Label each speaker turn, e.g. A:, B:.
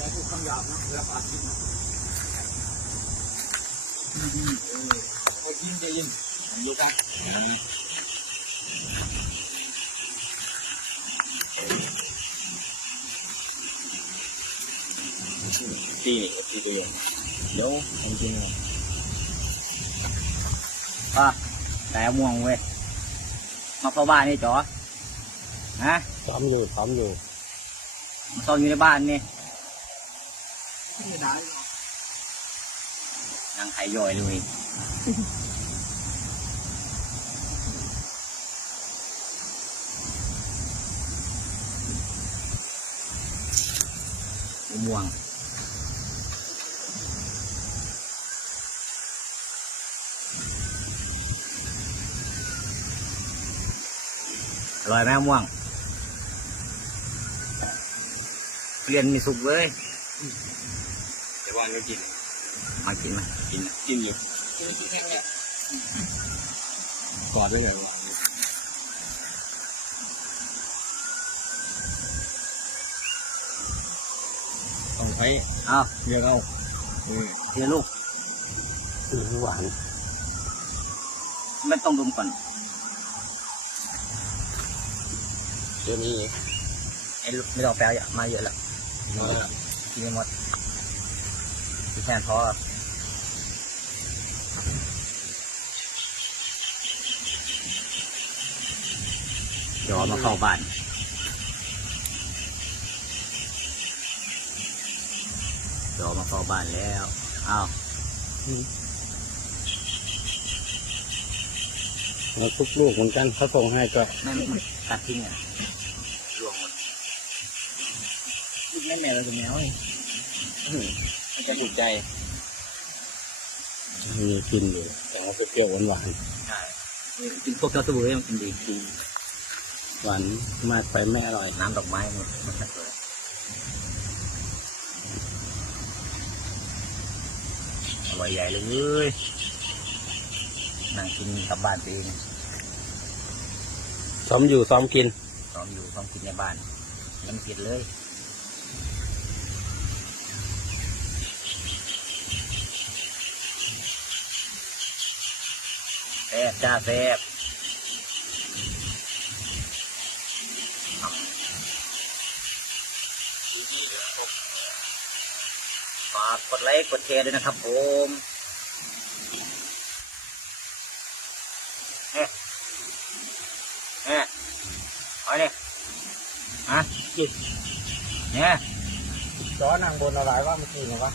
A: อย่าพูดคำหยาบนะเวลาปาดกินนะดีๆเออพอกินใจเย็นดูกันนั่นไง
B: ตีนี่ตีตัวเองเดี๋ยวทำจริงเลย
C: อะแต่ม่วงเว้ยมาเข้าบ้านนี่จ๋อฮะ
B: ซ้อมอยู่ซ้อมอยู่
C: ซ่อนอยู่ในบ้านนี่ นางไขย่อยเลยม่วงอร่อยไหมม่วงเรียนมีสุกเลย
B: แต่ว่าไม่กิน
C: มากินไหมกินนะ
B: กินอยู่กอดด้วยไงวะต้องใช้
C: เอา
B: เรียกเอาเออ
C: เทียลูก
B: หวาน
C: ไม่ต้องดมก่อน
B: เดี๋ยวนี้
C: ไอ้ลูกไม่ต้องแปลเยอะมาเยอะแล้ว
B: น้อยละ
C: กินไม่ห มดกินแค่พอเดี๋ยวเอามาเข้าบ้านเดี๋ยวเอามาเข้าบ้านแล้วอ้าว
B: แล้วทุกลูกเหมือนกันเขาส่งให้ก็
C: แม่มันตัดทิ้งอะรวงหมดลูกแม่แมวเราจะแมวเอง
B: มัน จะถูกใจมีกินอยู่แต่ว่าเปรี้ยวๆหวาน
C: ใช่กินพวกเจ้าสบู่มันกินดีกิน
B: ๆหวานมากไปไม่อร่อย
C: น้ำดอกไม้หมดมันชัดเลยอร่อยใหญ่เลยเว้ยนั่งกินกลับบ้านตัวเอง
B: ซ้อมอยู่ซ้อมกิน
C: ซ้อมอยู่ซ้อมกินในบ้านยังผิดเลย ซ่บจ้าแซ่บฝากกดไลค์กดแชร์ด้วยนะครับผมเอ๊ะเอ๊ะเอาเนี่ยฮะเนี่ย
B: ซ้อนนางบนอะไรว่าเมื่อกี้นะวะ